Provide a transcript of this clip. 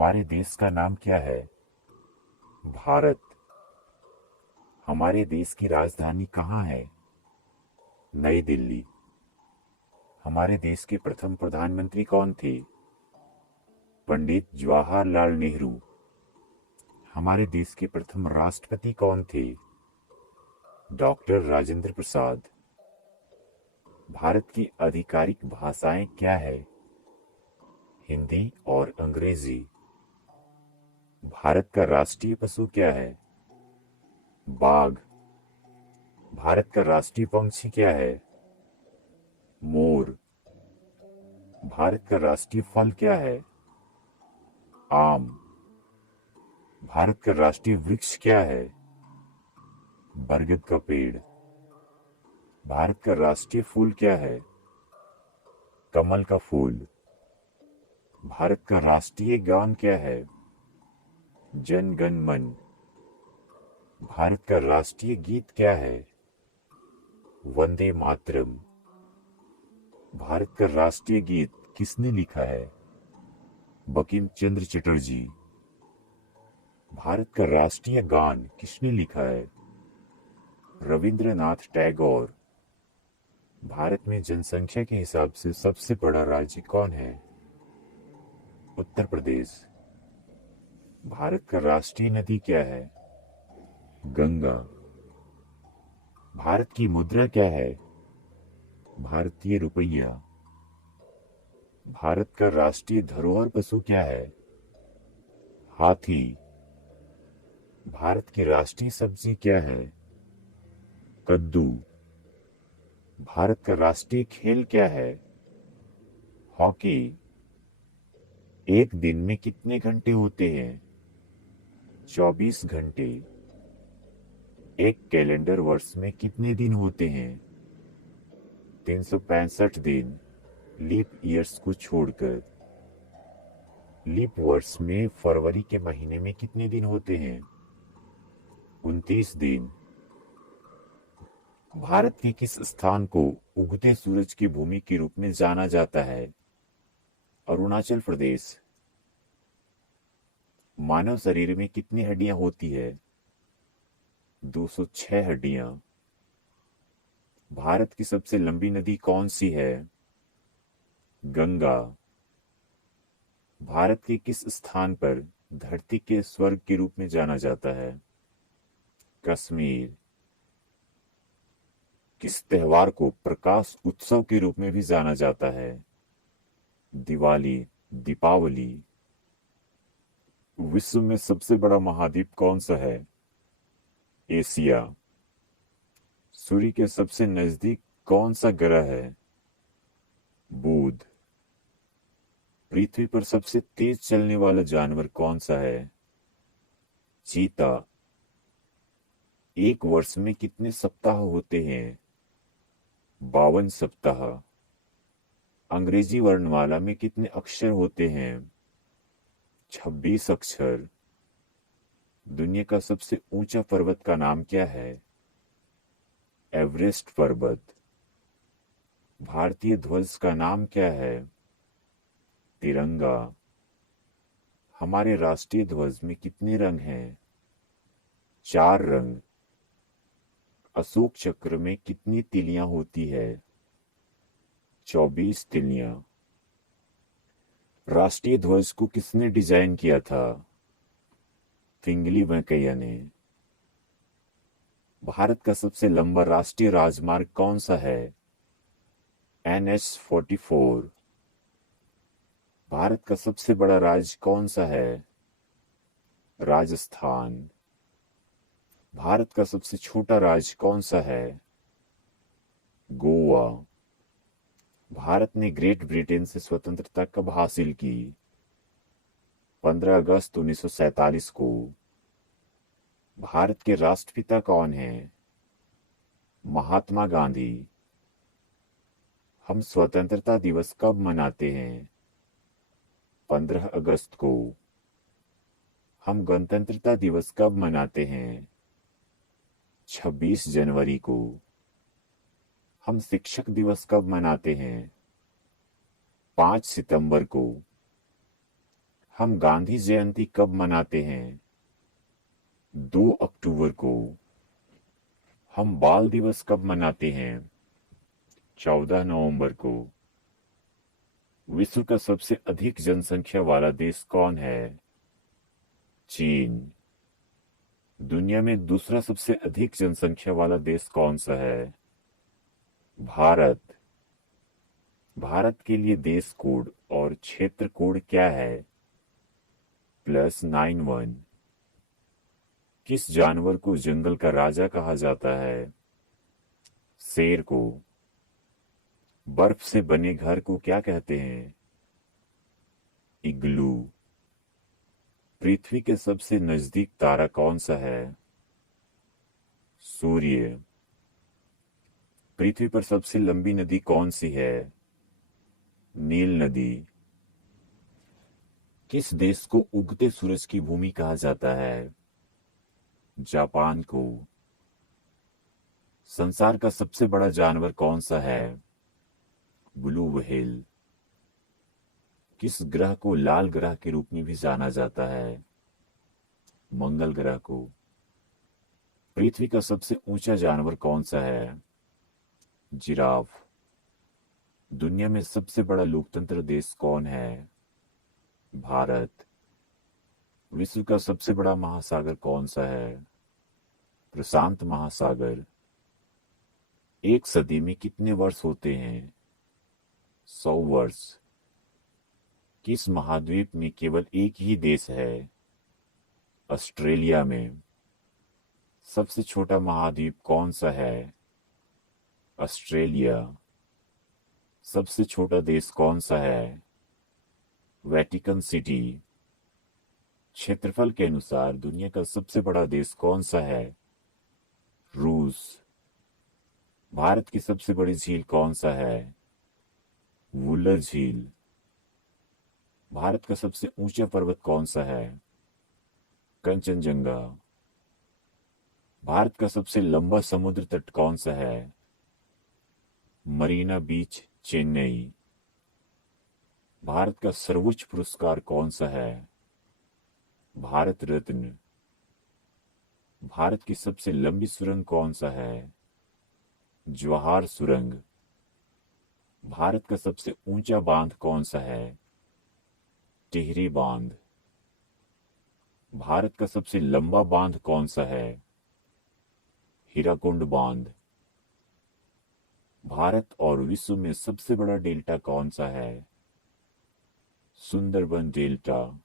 हमारे देश का नाम क्या है? भारत। हमारे देश की राजधानी कहाँ है? नई दिल्ली। हमारे देश के प्रथम प्रधानमंत्री कौन थे? पंडित जवाहरलाल नेहरू। हमारे देश के प्रथम राष्ट्रपति कौन थे? डॉक्टर राजेंद्र प्रसाद। भारत की आधिकारिक भाषाएं क्या है? हिंदी और अंग्रेजी। भारत का राष्ट्रीय पशु क्या है? बाघ। भारत का राष्ट्रीय पक्षी क्या है? मोर। भारत का राष्ट्रीय फल क्या है? आम। भारत का राष्ट्रीय वृक्ष क्या है? बरगद का पेड़। भारत का राष्ट्रीय फूल क्या है? कमल का फूल। भारत का राष्ट्रीय गान क्या है? जन गण मन। भारत का राष्ट्रीय गीत क्या है? वंदे मातरम। भारत का राष्ट्रीय गीत किसने लिखा है? बंकिम चंद्र चटर्जी। भारत का राष्ट्रीय गान किसने लिखा है? रविंद्रनाथ टैगोर। भारत में जनसंख्या के हिसाब से सबसे बड़ा राज्य कौन है? उत्तर प्रदेश। भारत का राष्ट्रीय नदी क्या है? गंगा। भारत की मुद्रा क्या है? भारतीय रुपया। भारत का राष्ट्रीय धरोहर पशु क्या है? हाथी। भारत की राष्ट्रीय सब्जी क्या है? कद्दू। भारत का राष्ट्रीय खेल क्या है? हॉकी। एक दिन में कितने घंटे होते हैं? 24 घंटे। एक कैलेंडर वर्ष में कितने दिन होते हैं? 365 दिन, लीप ईयर्स को छोड़कर। लीप वर्ष में फरवरी के महीने में कितने दिन होते हैं? 29 दिन। भारत के किस स्थान को उगते सूरज की भूमि के रूप में जाना जाता है? अरुणाचल प्रदेश। मानव शरीर में कितनी हड्डियां होती है? 206 हड्डियां। भारत की सबसे लंबी नदी कौन सी है? गंगा। भारत के किस स्थान पर धरती के स्वर्ग के रूप में जाना जाता है? कश्मीर। किस त्योहार को प्रकाश उत्सव के रूप में भी जाना जाता है? दिवाली, दीपावली। विश्व में सबसे बड़ा महाद्वीप कौन सा है? एशिया। सूर्य के सबसे नजदीक कौन सा ग्रह है? बुध। पृथ्वी पर सबसे तेज चलने वाला जानवर कौन सा है? चीता। एक वर्ष में कितने सप्ताह होते हैं? 52 सप्ताह। अंग्रेजी वर्णमाला में कितने अक्षर होते हैं? 26 अक्षर। दुनिया का सबसे ऊंचा पर्वत का नाम क्या है? एवरेस्ट पर्वत। भारतीय ध्वज का नाम क्या है? तिरंगा। हमारे राष्ट्रीय ध्वज में कितने रंग हैं? 4 रंग। अशोक चक्र में कितनी तिलियां होती है? 24 तिलियां। राष्ट्रीय ध्वज को किसने डिजाइन किया था? पिंगली वेंकैया ने। भारत का सबसे लंबा राष्ट्रीय राजमार्ग कौन सा है? NH-44। भारत का सबसे बड़ा राज्य कौन सा है? राजस्थान। भारत का सबसे छोटा राज्य कौन सा है? गोवा। भारत ने ग्रेट ब्रिटेन से स्वतंत्रता कब हासिल की? 15 अगस्त 1947 को। भारत के राष्ट्रपिता कौन हैं? महात्मा गांधी। हम स्वतंत्रता दिवस कब मनाते हैं? 15 अगस्त को। हम गणतंत्रता दिवस कब मनाते हैं? 26 जनवरी को। हम शिक्षक दिवस कब मनाते हैं? 5 सितंबर को। हम गांधी जयंती कब मनाते हैं? 2 अक्टूबर को। हम बाल दिवस कब मनाते हैं? 14 नवंबर को। विश्व का सबसे अधिक जनसंख्या वाला देश कौन है? चीन। दुनिया में दूसरा सबसे अधिक जनसंख्या वाला देश कौन सा है? भारत। भारत के लिए देश कोड और क्षेत्र कोड क्या है? +91। किस जानवर को जंगल का राजा कहा जाता है? शेर को। बर्फ से बने घर को क्या कहते हैं? इग्लू। पृथ्वी के सबसे नजदीक तारा कौन सा है? सूर्य। पृथ्वी पर सबसे लंबी नदी कौन सी है? नील नदी। किस देश को उगते सूरज की भूमि कहा जाता है? जापान को। संसार का सबसे बड़ा जानवर कौन सा है? Blue whale. किस ग्रह को लाल ग्रह के रूप में भी जाना जाता है? मंगल ग्रह को। पृथ्वी का सबसे ऊंचा जानवर कौन सा है? जिराफ। दुनिया में सबसे बड़ा लोकतंत्र देश कौन है? भारत। विश्व का सबसे बड़ा महासागर कौन सा है? प्रशांत महासागर। एक सदी में कितने वर्ष होते हैं? 100 वर्ष। किस महाद्वीप में केवल एक ही देश है? ऑस्ट्रेलिया में। सबसे छोटा महाद्वीप कौन सा है? ऑस्ट्रेलिया। सबसे छोटा देश कौन सा है? Vatican city. क्षेत्रफल के अनुसार दुनिया का सबसे बड़ा देश कौन सा है? रूस। भारत की सबसे बड़ी झील कौन सा है? वुलर झील। भारत का सबसे ऊंचा पर्वत कौन सा है? कंचनजंगा। भारत का सबसे लंबा समुद्र तट कौन सा है? मरीना बीच, चेन्नई। भारत का सर्वोच्च पुरस्कार कौन सा है? भारत रत्न। भारत की सबसे लंबी सुरंग कौन सा है? जवाहर सुरंग। भारत का सबसे ऊंचा बांध कौन सा है? टिहरी बांध। भारत का सबसे लंबा बांध कौन सा है? हीराकुंड बांध। भारत और विश्व में सबसे बड़ा डेल्टा कौन सा है? सुंदरबन डेल्टा।